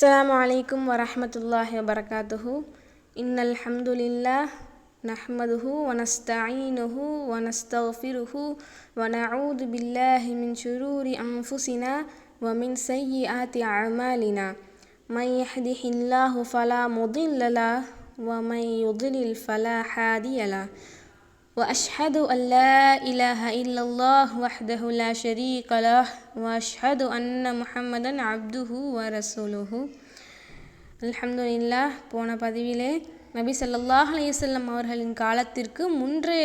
السلام عليكم ورحمة الله وبركاته. إن الحمد لله نحمده ونستعينه ونستغفره ونعوذ بالله من شرور أنفسنا ومن سيئات أعمالنا. من يهده الله فلا مضل له ومن يضلل فلا هادي له. وأشهد أن لا إله إلا الله وحده لا شريك له وأشهد أن محمدا عبده ورسوله. அல்ஹம்துலில்லாஹ். போன பதிவிலே நபி ஸல்லல்லாஹு அலைஹி வஸல்லம் அவர்களின் காலத்திற்கு முன்றைய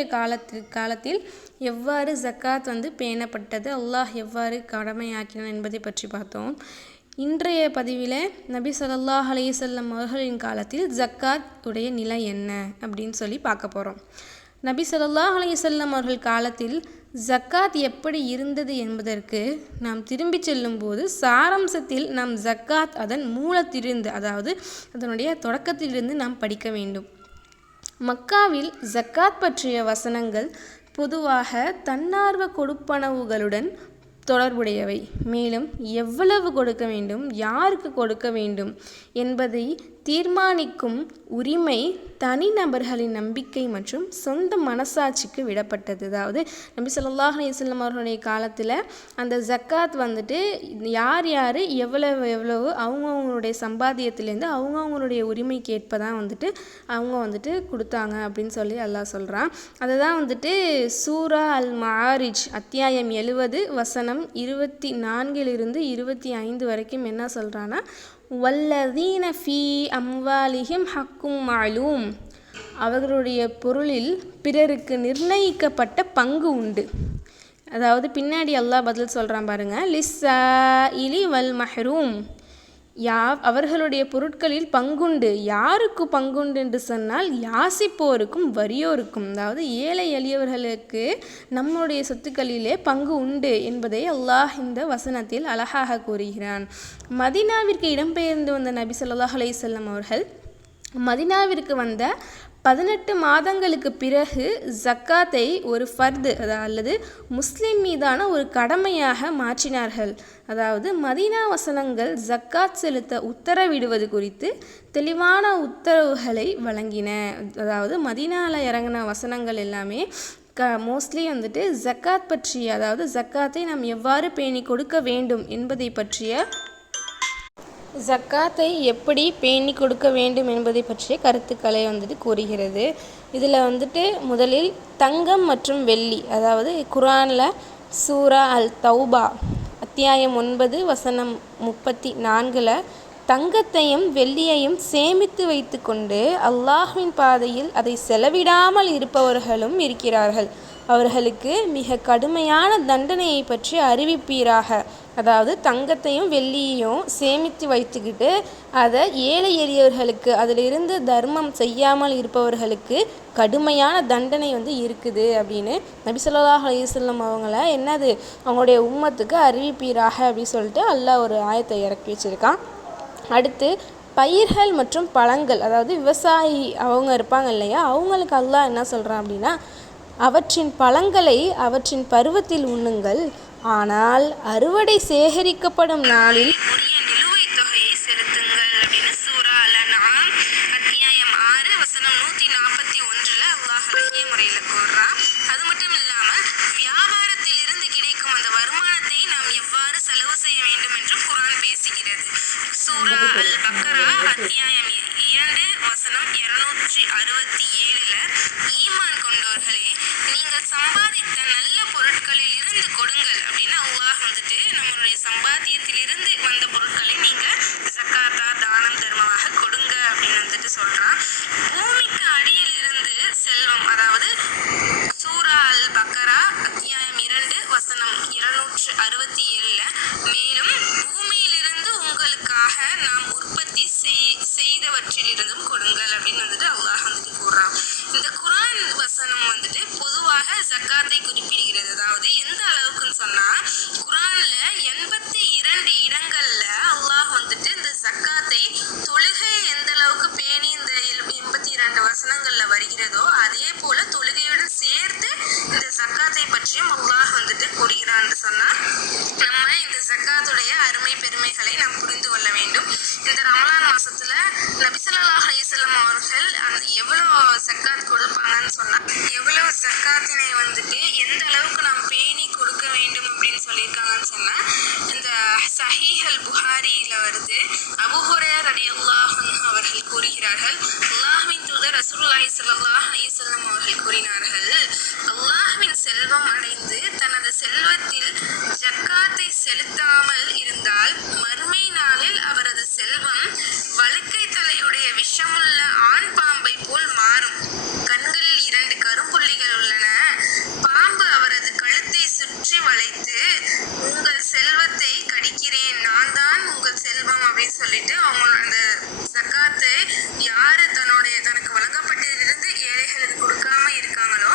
காலத்தில் எவ்வாறு ஜக்காத் பேணப்பட்டது, அல்லாஹ் எவ்வாறு கடமையாக்கினான் என்பதை பற்றி பார்த்தோம். இன்றைய பதிவில் நபி ஸல்லல்லாஹு அலைஹி வஸல்லம் அவர்களின் காலத்தில் ஜக்காத் உடைய நிலை என்ன அப்படின்னு சொல்லி பார்க்க போகிறோம். நபி ஸல்லல்லாஹு அலைஹி வஸல்லம் அவர்கள் காலத்தில் ஜக்காத் எப்படி இருந்தது என்பதற்கு நாம் திரும்பி செல்லும்போது சாராம்சத்தில் நாம் ஜக்காத் அதன் மூலத்திலிருந்து, அதாவது அதனுடைய தொடக்கத்திலிருந்து நாம் படிக்க வேண்டும். மக்காவில் ஜக்காத் பற்றிய வசனங்கள் பொதுவாக தன்னார்வ கொடுப்பனவுகளுடன் தொடர்புடையவை. மேலும் எவ்வளவு கொடுக்க வேண்டும், யாருக்கு கொடுக்க வேண்டும் என்பதை தீர்மானிக்கும் உரிமை தனிநபர்களின் நம்பிக்கை மற்றும் சொந்த மனசாட்சிக்கு விடப்பட்டது. அதாவது நபி ஸல்லல்லாஹு அலைஹி வஸல்லம் அவர்களுடைய காலத்தில் அந்த ஜக்காத் யார் யார் எவ்வளவு அவங்கவுங்களுடைய சம்பாத்தியத்திலேருந்து அவங்கவுங்களுடைய உரிமைக்கு ஏற்பதான் அவங்க கொடுத்தாங்க அப்படின்னு சொல்லி அல்லாஹ் சொல்கிறான். அதை தான் சூரா அல் மஆரிஜ் அத்தியாயம் 70 வசனம் 24 - 25 வரைக்கும் என்ன சொல்கிறான்னா, வல்லதீன ஃபீ அம்வாலிஹிம் ஹக்கும் மஅலூம், அவர்களுடைய பொருளில் பிறருக்கு நிர்ணயிக்கப்பட்ட பங்கு உண்டு. அதாவது பின்னாடி அல்லாஹ் பதில் சொல்கிறான் பாருங்க, லிஸ்ஸாயிலி வல் மஹ்ரூம், அவர்களுடைய பொருட்களில் பங்குண்டு. யாருக்கு பங்குண்டு என்று சொன்னால் யாசிப்போருக்கும் வறியோருக்கும், அதாவது ஏழை எளியவர்களுக்கு நம்முடைய சொத்துக்களிலே பங்கு உண்டு என்பதை அல்லாஹ் இந்த வசனத்தில் அழகாக கூறுகிறான். மதீனாவிற்கு இடம்பெயர்ந்து வந்த நபி ஸல்லல்லாஹு அலைஹி வஸல்லம் அவர்கள் மதீனாவிற்கு வந்த 18 மாதங்களுக்கு பிறகு ஜக்காத்தை ஒரு ஃபர்து அல்லது முஸ்லிம் மீதான ஒரு கடமையாக மாற்றினார்கள். அதாவது மதீனா வசனங்கள் ஜக்காத் செலுத்த உத்தரவிடுவது குறித்து தெளிவான உத்தரவுகளை வழங்கின. அதாவது மதீனாவில் இறங்கின வசனங்கள் எல்லாமே மோஸ்ட்லி ஜக்காத் பற்றிய, அதாவது ஜக்காத்தை நாம் எவ்வாறு பேணி கொடுக்க வேண்டும் என்பதை பற்றிய, ஜக்காத்தை எப்படி பேணி கொடுக்க வேண்டும் என்பதை பற்றிய கருத்துக்களை கூறுகிறது. இதில் முதலில் தங்கம் மற்றும் வெள்ளி, அதாவது குர்ஆனில் சூரா அல் தௌபா அத்தியாயம் 9 வசனம் 34 தங்கத்தையும் வெள்ளியையும் சேமித்து வைத்து கொண்டு அல்லாஹ்வின் பாதையில் அதை செலவிடாமல் இருப்பவர்களும் இருக்கிறார்கள், அவர்களுக்கு மிக கடுமையான தண்டனையை பற்றி அறிவிப்பீராக. அதாவது தங்கத்தையும் வெள்ளியையும் சேமித்து வைத்துக்கிட்டு அதை ஏழை எளியவர்களுக்கு, அதிலிருந்து தர்மம் செய்யாமல் இருப்பவர்களுக்கு கடுமையான தண்டனை இருக்குது அப்படின்னு நபி ஸல்லல்லாஹு அலைஹி வஸல்லம் அவங்கள அவங்களுடைய உம்மத்துக்கு அறிவிப்பீராக அப்படின்னு சொல்லிட்டு அல்லாஹ் ஒரு ஆயத்தை இறக்கி வச்சுருக்கான். அடுத்து பயிர்கள் மற்றும் பழங்கள், அதாவது விவசாயி அவங்க இருப்பாங்க இல்லையா, அவங்களுக்கு அல்லாஹ் என்ன சொல்கிறான் அப்படின்னா, அவற்றின் பழங்களை அவற்றின் பருவத்தில் உண்ணுங்கள், ஆனால் அறுவடை சேகரிக்கப்படும் நாளில் உரிய நிலுவைத் தொகையை செலுத்துங்கள் அப்படின்னு சூரா அல் அன்ஆம் அத்தியாயம் 6 வசனம் 141 அல்லாஹ் அழகிய முறையில் கூறுறான். அது மட்டும் இல்லாமல் வியாபாரத்தில் இருந்து கிடைக்கும் அந்த வருமானத்தை நாம் எவ்வாறு செலவு செய்ய வேண்டும் என்று குர்ஆன் பேசுகிறது. சூரா அல் பக்கரா அத்தியாயம் 2 வசனம் 267 ஈமான் கொண்டோர்களே, நீங்கள் சம்பாதித்த நல்ல பொருட்களில் இருந்து கொடுங்கள் அப்படின்னு அல்லாஹ் நம்மளுடைய சம்பாத்தியத்திலிருந்து வந்த பொருட்களை நீங்கள் ஜக்காத்தா தானம் தர்மமாக கொடுங்க அப்படின்னு சொல்கிறான். பூமிக்கு அடியில் இருந்து செல்வம், அதாவது சூரா அல் பக்கரா அத்தியாயம் 2 வசனம் 267 மேலும் பூமியிலிருந்து உங்களுக்காக நாம் உற்பத்தி செய்தவற்றிலிருந்தும் கொடுங்கள் அப்படின்னு அல்லாஹ் கூறுறான். இந்த குர்ஆன் வசனம் பொதுவாக ஜக்காத்தை குறிப்பிடுகிறது. அதாவது அபூ ஹுரைரா ரலியல்லாஹு அன்ஹு அவர்கள் கூறுகிறார்கள், அல்லாஹ்வின் தூதர் ரசூலுல்லாஹி ஸல்லல்லாஹு அலைஹி வஸல்லம் அவர்கள் கூறினார்கள், அல்லாஹ்வின் செல்வம் அடைந்து தனது செல்வத்தில் ஜக்காத்தை செலுத்தாமல் இருந்தால் மறுமை நாளில் அவரது செல்வம் வழுக்கை தலையுடைய விஷமுள்ள ஆண் பாம்பை போல் மாறும். கண்களில் 2 கரும்புள்ளிகள் உள்ளன. பாம்பு அவரது கழுத்தை சுற்றி வளைத்து, உங்கள் செல்வத்தை கடிக்கிறேன், நான் தான் உங்கள் செல்வம் அப்படின்னு சொல்லிட்டு அவங்க அந்த ஜக்காத்தை யாரு தனக்கு வழங்கப்பட்டதிலிருந்து ஏழைகளுக்கு கொடுக்காம இருக்காங்களோ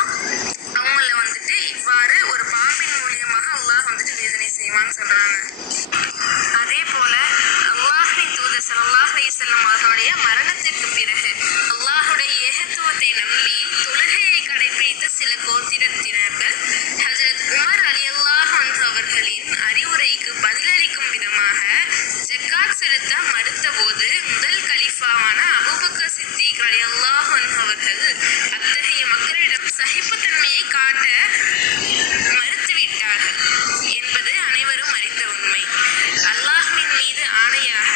அவங்கள வந்துட்டு இவ்வாறு ஒரு பாம்பின் மூலியமாக அல்லாஹ் வந்துட்டு வேதனை செய்வான்னு சொல்றாங்க. அதே போல அல்லாஹ்வின் தூதர் ஸல்லல்லாஹு அலைஹி வஸல்லம் அவர்களுடைய மரணத்திற்கு பிறகு அல்லாஹ்வுடைய ஏகத்துவத்தை நம்பி தொழுகையை கடைபிடித்த சில கோத்திரத்தினர்கள் ஹஜ்ரத் உமர் ரலியல்லாஹு அன்ஹு அவர்களின் அறிவுரைக்கு பதிலளிக்கும் விதமாக ஜக்காத் செலுத்த மறுத்தபோது முதல் கலீஃபாவான அபூபக்கர் சித்திக் ரலியல்லாஹு அன்ஹு அவர்கள் அத்தகைய மக்களிடம் சகிப்புத்தன்மையை காட்ட மறுத்துவிட்டார்கள் என்பது அனைவரும் அறிந்த உண்மை. அல்லாஹ்வின் மீது ஆணையாக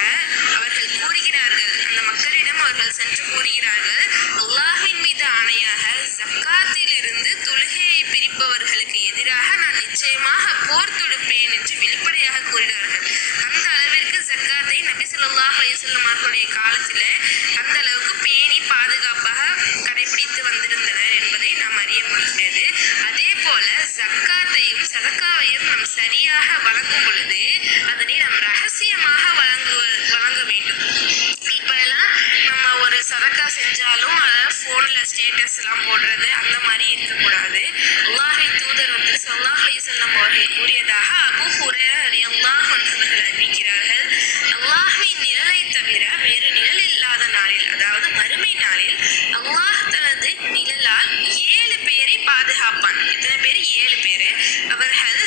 அவர்கள் கூறுகிறார்கள், அந்த மக்களிடம் அவர்கள் சென்று கூறுகிறார்கள், அல்லாஹ்வின் மீது ஆணையாக ஜக்காத்தில் இருந்து தொழுகையை பிரிப்பவர்களுக்கு எதிராக நான் நிச்சயமாக போர் தொடுப்பேன் என்று வெளிப்படையாக கூறுகிறார்கள். அந்த அளவிற்கு ஜக்காத்தை நபி ஸல்லல்லாஹு அலைஹி வஸல்லம் அவர்களுடைய காலத்தில் அந்த அளவுக்கு பேணி பாதுகாப்பாக கடைபிடித்து வந்திருந்தனர் என்பதை நாம் அறிய முடிகிறது. அதே போல ஜக்காத்தையும் சதக்காவையும் நாம் சரியாக வழங்கும் பொழுது அதனை நாம் ரகசியமாக வழங்க வேண்டும். இப்பெல்லாம் நம்ம ஒரு சதக்கா செஞ்சாலும் அதை ஃபோனில் ஸ்டேட்டஸ்லாம் போடுறது அந்த மாதிரி இருக்கக்கூடாது. அல்லாஹ்வின் தூதர் வந்து ஸல்லல்லாஹு அலைஹி வஸல்லம் அவர்கள் கூறியதாக அபூ ஹுரைரா ரலியல்லாஹு அன்ஹு அவர்கள் அறிவிக்கிறார்கள், அல்லாஹ்வின் நிழலை தவிர வேறு நிழல் இல்லாத நாளில், அதாவது மறுமை நாளில் அல்லாஹ் தனது நிழலால் 7 பேரை பாதுகாப்பான். எத்தனை பேர்? 7 பேர். அவர்கள்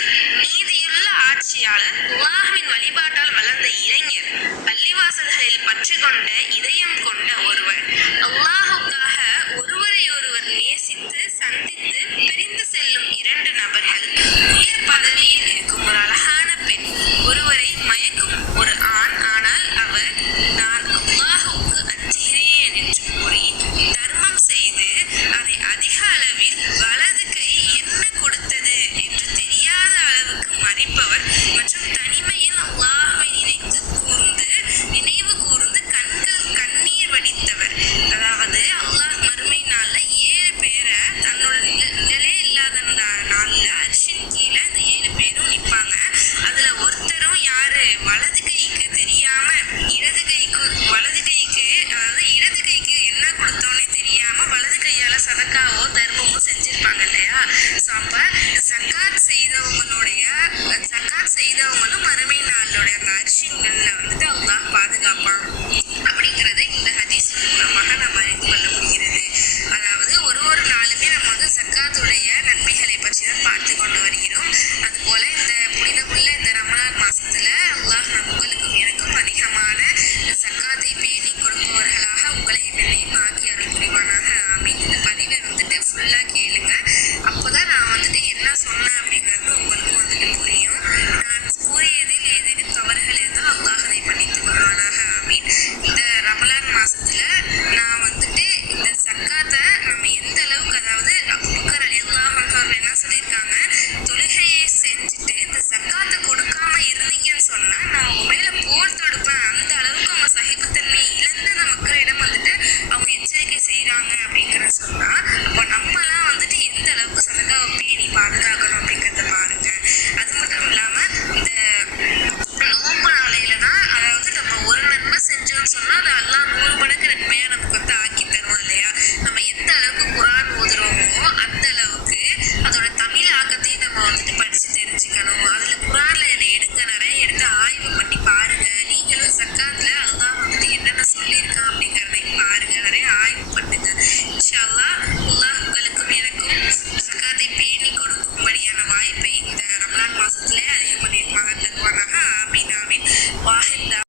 நீதியுள்ள ஆட்சியாளர், அல்லாஹ்வின் வழிபாட்டால் வளர்ந்த இளைஞர், பள்ளிவாசல்களில் பற்று கொண்ட இதயம் கொண்ட ஒருவர், அல்லாஹுக்காக ஒருவரை ஒருவர் நேசித்து சந்தித்து பிரிந்து செல்லும் 2 நபர்கள், உயர் பதவியில் இருக்கும் ஒரு அழகான பெண், ஒருவரை மயக்கும் ஒரு ஆண், ஆனால் அவர் நான் அல்லாஹுக்கு அஞ்சுகிறேன் என்று கூறி தர்மம் செய்து அதை அதிக அளவில் வலது கை என்ன கொடுத்தது என்று தெரியாத அளவுக்கு மறைப்பவர் மற்றும் தனிமையில் அல்லாஹ்வை நினைவு கூர்ந்து கண்ணீர் வடித்தவர். அதாவது அல்லாஹ் மறுமை நாள்ல 7 பேரை தன்னோட நிழலே இல்லாத நாள்ல அர்ஷின் கீழே இந்த 7 பேரும் நிற்பாங்க. அதுல ஒருத்தரும் யாரு? வலது கைக்கு தெரியாம இடது கைக்கு என்ன கொடுத்தோன்னே தெரியாம வலது கையால சதக்காவோ தர்மமோ செஞ்சிருப்பாங்க இல்லையா? ஸோ அப்ப ஜக்காத் செய்தவங்களும் மறுமை நாளோட அந்த அர்ஷின்கள்ல வந்துட்டு அல்லாஹ் பாதுகாப்பான் அப்படிங்கிறத இந்த ஹதீஸ் மூலமாக நாம் அறிந்து கொள்ள முடிகிறது. அதாவது ஒரு நாளுமே நம்ம வந்து ஜக்காத்துடைய நன்மைகளை பற்றி தான் பார்த்து கொண்டு வருகிறோம். அதுபோல இந்த புனிதமுள்ள இந்த ரமலான் மாசத்துல அல்லாஹ் உங்களுக்கும் எனக்கும் அதிகமான ஜக்காத்தை பேணி கொடுப்பவர்களாக உங்களையும் என்னையும் ஆக்கி அருள் புரிவானாக. ஆமீன். இந்த பதிவை வந்துட்டு ஃபுல்லா கேளுங்க. அப்போதான் நான் வந்துட்டு என்ன சொன்னேன் அப்படிங்கிறது உங்களுக்கும் வந்துட்டு புரியும். நான் கூறியதில் ஏதேனும் தவறுகள் இருந்தால் அல்லாஹ் அதை மன்னித்து கொள்வானாக. ஆமீன். இந்த ரமலான் மாசத்துல நான் வந்துட்டு இந்த ஜக்காத்தை நம்ம எந்த அளவுக்கு, அதாவது அபூபக்கர் ரலியல்லாஹு அன்ஹு அவர்கள் என்ன சொல்லியிருக்காங்க, தொழுகையை செஞ்சுட்டு இந்த ஜக்காத்தை கொடுக்காம இருந்தீங்கன்னு சொன்னா நான் உங்க மேல போர் தொடுப்பேன். அந்த அளவுக்கு அவங்க சகிப்புத்தன்மை இழந்த அந்த மக்களிடம் வந்துட்டு அவங்க எச்சரிக்கை செய்யறாங்க அப்படிங்கிற சொன்னா, அப்போ நம்மலாம் வந்துட்டு எந்த அளவுக்கு சதக்காவை பேணி பாதுகாக்கணும் அப்படிங்கிறத பாருங்க. அது மட்டும் இல்லாம இந்த நோன்பு நாளையில தான், அதாவது நம்ம ஒரு நன்மை செஞ்சோம்னு சொன்னா அது அல்லாஹ் 100 மடங்கு நன்மையா நமக்கு வந்து ஆக்கி தருவோம் இல்லையா? நம்ம எந்த அளவுக்கு குர்ஆன் ஓதுறோமோ அந்த அளவுக்கு அதோட தமிழ் ஆக்கத்தையும் நம்ம வந்துட்டு படிச்சு தெரிஞ்சுக்கணும். அதுல குர்ஆன்ல எடுங்க, நிறைய எடுத்து ஆய்வு பண்ணி பாருங்க. நீங்களும் ஜக்காத்ல அல்லாஹ் வந்துட்டு என்னென்ன சொல்லியிருக்கான் அப்படிங்கிறதையும் பாருங்க, நிறைய ஆய்வு பண்ணுங்க. இன்ஷா அல்லாஹ் அல்லாஹ் உங்களுக்கும் எனக்கும் ஜக்காத்தை பேணி கொடுக்கும்படியான வாய்ப்பை இந்த ரமலான் மாசத்துல அதிகமாக தருவானாக. ஆமீன் ஆமீன். வாஹித்.